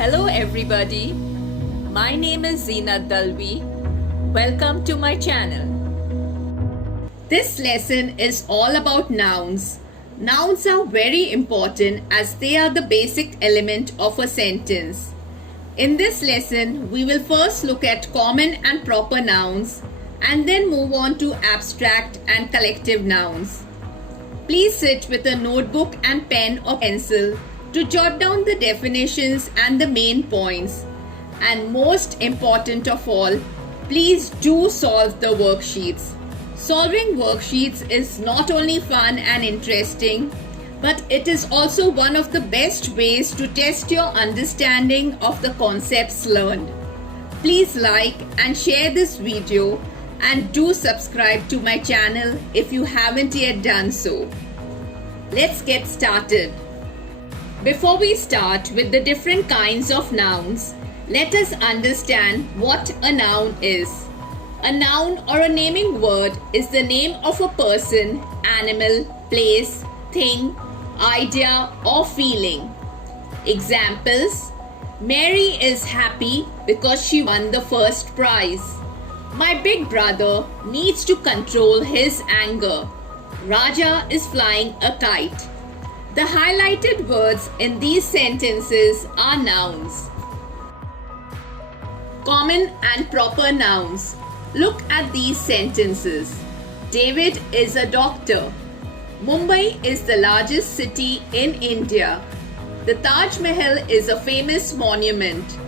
Hello everybody, my name is Zeenat Dalvi. Welcome to my channel. This lesson is all about nouns. Nouns are very important as they are the basic element of a sentence. In this lesson, we will first look at common and proper nouns and then move on to abstract and collective nouns. Please sit with a notebook and pen or pencil to jot down the definitions and the main points. And most important of all, please do solve the worksheets. Solving worksheets is not only fun and interesting, but it is also one of the best ways to test your understanding of the concepts learned. Please like and share this video and do subscribe to my channel if you haven't yet done so. Let's get started. Before we start with the different kinds of nouns, let us understand what a noun is. A noun or a naming word is the name of a person, animal, place, thing, idea or feeling. Examples: Mary is happy because she won the first prize. My big brother needs to control his anger. Raja is flying a kite. The highlighted words in these sentences are nouns. Common and proper nouns. Look at these sentences. David is a doctor. Mumbai is the largest city in India. The Taj Mahal is a famous monument.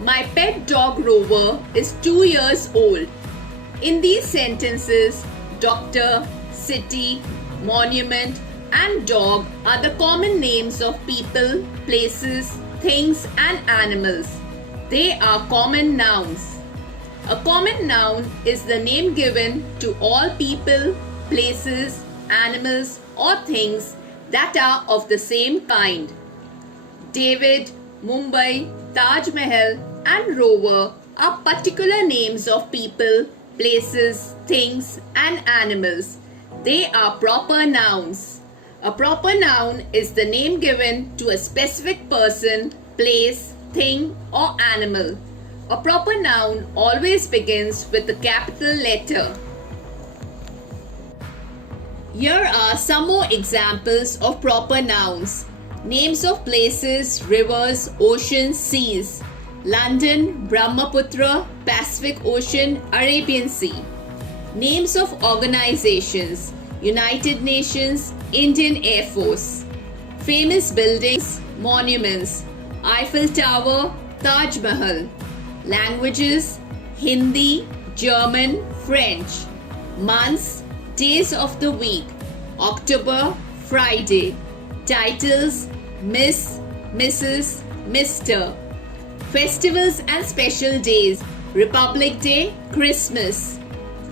My pet dog Rover is 2 years old. In these sentences, doctor, city, monument, and dog are the common names of people, places, things, and animals. They are common nouns. A common noun is the name given to all people, places, animals, or things that are of the same kind. David, Mumbai, Taj Mahal, and Rover are particular names of people, places, things, and animals. They are proper nouns. A proper noun is the name given to a specific person, place, thing, or animal. A proper noun always begins with a capital letter. Here are some more examples of proper nouns. Names of places, rivers, oceans, seas. London, Brahmaputra, Pacific Ocean, Arabian Sea. Names of organizations. United Nations, Indian Air Force. Famous buildings, monuments. Eiffel Tower, Taj Mahal. Languages: Hindi, German, French. Months, days of the week. October, Friday. Titles: Miss, Mrs, Mr. Festivals and special days: Republic Day, Christmas.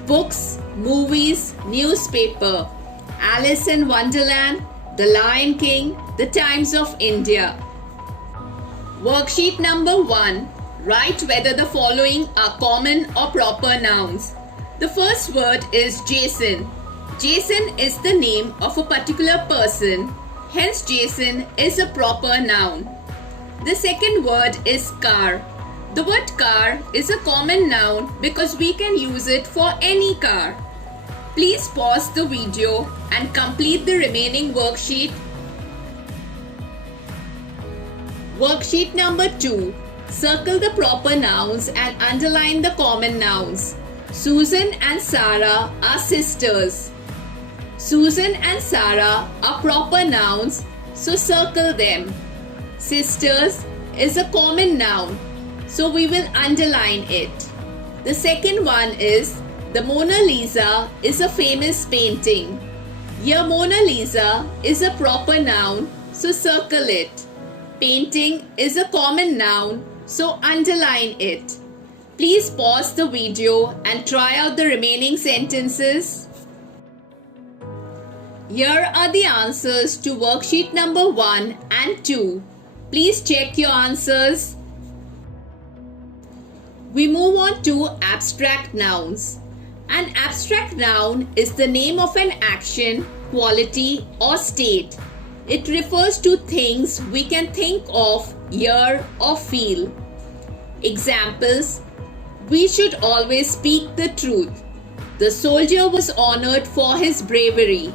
Books, movies, newspaper. Alice in Wonderland, The Lion King, The Times of India. Worksheet number 1. Write whether the following are common or proper nouns. The first word is Jason. Jason is the name of a particular person, hence Jason is a proper noun. The second word is car. The word car is a common noun because we can use it for any car. Please pause the video and complete the remaining worksheet. Worksheet number 2. Circle the proper nouns and underline the common nouns. Susan and Sarah are sisters. Susan and Sarah are proper nouns, so circle them. Sisters is a common noun, so we will underline it. The second one is the Mona Lisa is a famous painting. Here Mona Lisa is a proper noun, so circle it. Painting is a common noun, so underline it. Please pause the video and try out the remaining sentences. Here are the answers to worksheet number 1 and 2. Please check your answers. We move on to abstract nouns. An abstract noun is the name of an action, quality, or state. It refers to things we can think of hear, or feel. Examples: we should always speak the truth. The soldier was honored for his bravery.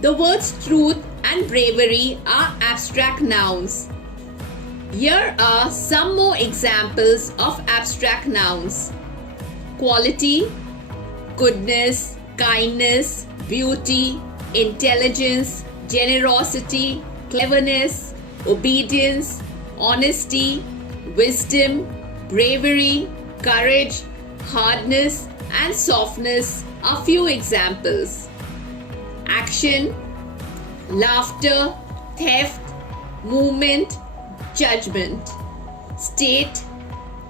The words truth and bravery are abstract nouns. Here are some more examples of abstract nouns: quality, goodness, kindness, beauty, intelligence, generosity, cleverness, obedience, honesty, wisdom, bravery, courage, hardness, and softness are few examples. Action, laughter, theft, movement, judgment. State,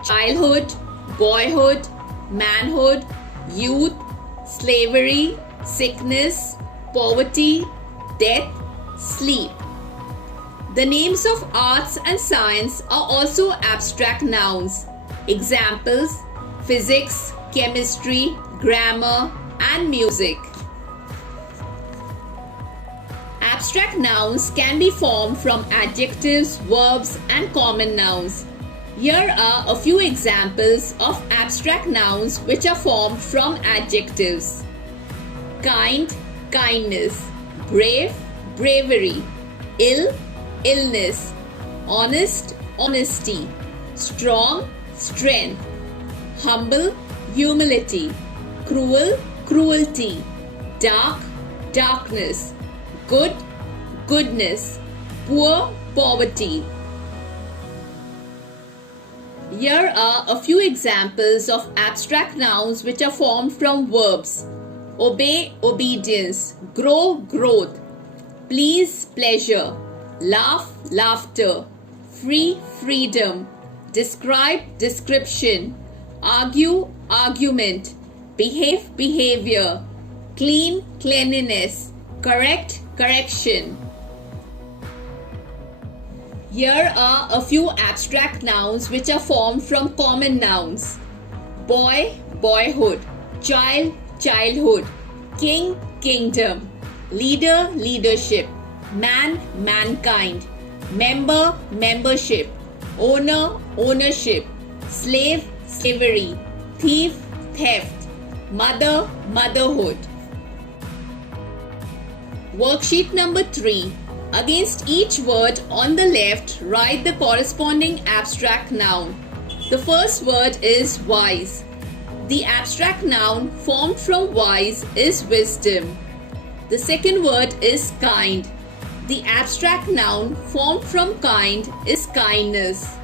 childhood, boyhood, manhood, youth, slavery, sickness, poverty, death, sleep. The names of arts and science are also abstract nouns. Examples: physics, chemistry, grammar, and music. Abstract nouns can be formed from adjectives, verbs, and common nouns. Here are a few examples of abstract nouns which are formed from adjectives: kind, kindness; brave, bravery; ill, illness; honest, honesty; strong, strength; humble, humility; cruel, cruelty; dark, darkness; good, goodness; poor, poverty. Here are a few examples of abstract nouns which are formed from verbs: obey, obedience; grow, growth; please, pleasure; laugh, laughter; free, freedom; describe, description; argue, argument; behave, behavior; clean, cleanliness; correct, correction. Here are a few abstract nouns which are formed from common nouns: boy, boyhood; child, childhood; king, kingdom; leader, leadership; man, mankind; member, membership; owner, ownership; slave, slavery; thief, theft; mother, motherhood. Worksheet number 3. Against each word on the left, write the corresponding abstract noun. The first word is wise. The abstract noun formed from wise is wisdom. The second word is kind. The abstract noun formed from kind is kindness.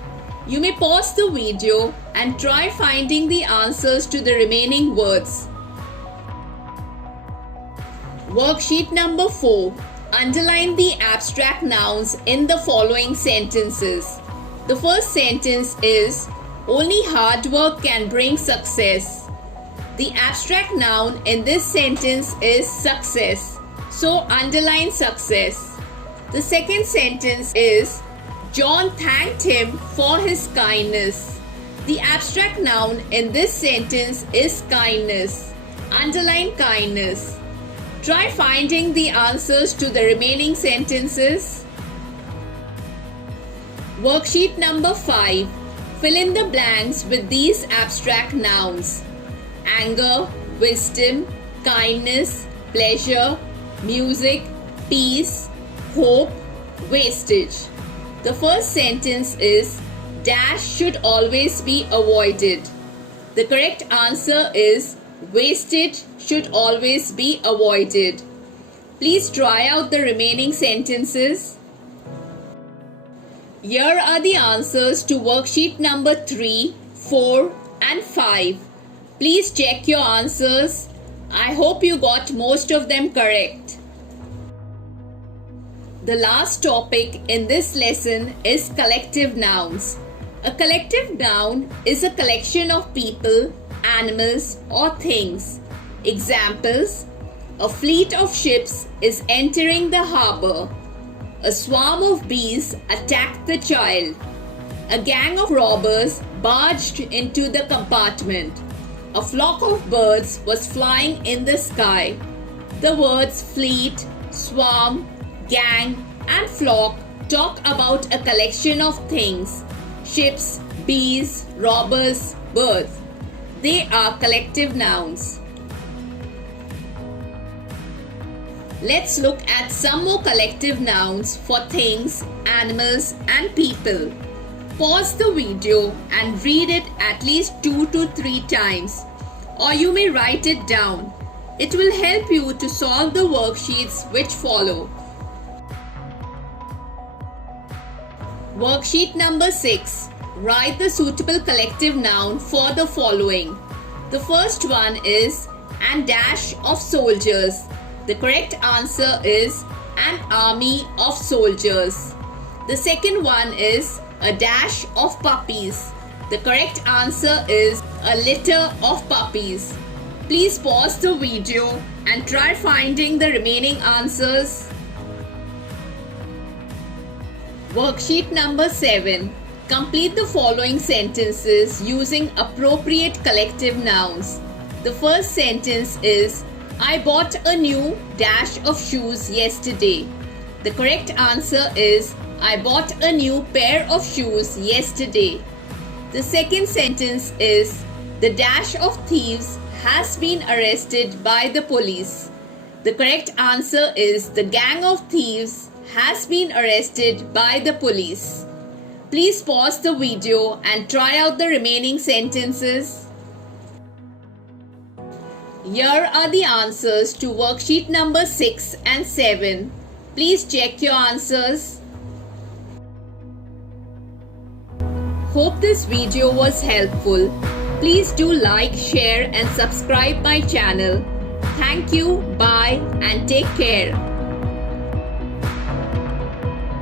You may pause the video and try finding the answers to the remaining words. Worksheet number 4. Underline the abstract nouns in the following sentences. The first sentence is: only hard work can bring success. The abstract noun in this sentence is success, so underline success. The second sentence is: John thanked him for his kindness. The abstract noun in this sentence is kindness. Underline kindness. Try finding the answers to the remaining sentences. Worksheet number 5. Fill in the blanks with these abstract nouns: anger, wisdom, kindness, pleasure, music, peace, hope, wastage. The first sentence is: dash should always be avoided. The correct answer is: wastage should always be avoided. Please try out the remaining sentences. Here are the answers to worksheet number 3, 4 and 5. Please check your answers. I hope you got most of them correct. The last topic in this lesson is collective nouns. A collective noun is a collection of people, animals or things. Examples: a fleet of ships is entering the harbor. A swarm of bees attacked the child. A gang of robbers barged into the compartment. A flock of birds was flying in the sky. The words fleet, swarm, gang and flock talk about a collection of things: ships, bees, robbers, birds. They are collective nouns. Let's look at some more collective nouns for things, animals, and people. Pause the video and read it at least 2 to 3 times, or you may write it down. It will help you to solve the worksheets which follow. Worksheet number 6. Write the suitable collective noun for the following. The first one is "and dash of soldiers." The correct answer is "an army of soldiers." The second one is "a dash of puppies." The correct answer is "a litter of puppies." Please pause the video and try finding the remaining answers. Worksheet number 7. Complete the following sentences using appropriate collective nouns. The first sentence is "I bought a new dash of shoes yesterday." The correct answer is "I bought a new pair of shoes yesterday." The second sentence is "The dash of thieves has been arrested by the police." The correct answer is "The gang of thieves has been arrested by the police." Please pause the video and try out the remaining sentences. Here are the answers to worksheet number 6 and 7. Please check your answers. Hope this video was helpful. Please do like, share and subscribe my channel. Thank you, bye and take care.